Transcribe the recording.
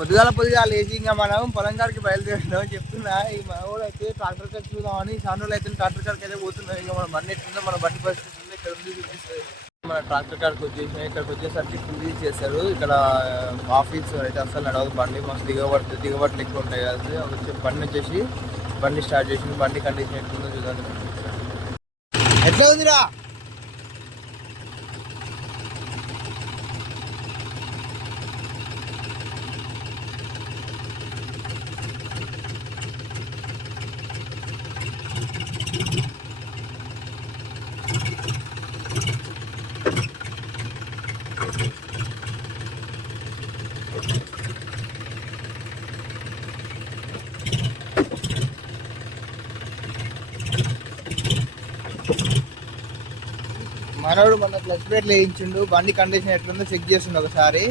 పొద్దుగాల లేచి ఇంకా మనం పొలం కాడికి బయలుదేరుతున్నాం చెప్తున్నా. ఈ మా ఊళ్ళో అయితే ట్రాక్టర్ కాడికి చూద్దామని సానులు అయితే ట్రాక్టర్ కాడికి అయితే పోతున్నాం. ఇంకా మన బండి ఎట్లుందో మన బండి పరిస్థితి ఇక్కడ ఉంది చూపిస్తుంది. మన ట్రాక్టర్ కాడికి వచ్చేసినాం. ఇక్కడికి వచ్చేసరికి ఫుల్ చేశారు. ఇక్కడ ఆఫీస్ అయితే అసలు నడవదు బండి, మస్తు దిగబట్లు ఎక్కువ ఉంటాయి కదా. బండి వచ్చేసి బండి స్టార్ట్ చేసి బండి కండిషన్ ఎట్లుందో చూద్దాం. ఎట్లా ఉందిరా? మనోడు మన క్లచ్ ప్లేట్లు వేయించిండు. బండి కండిషన్ ఎట్లుందో చెక్ చేస్తుండు ఒకసారి.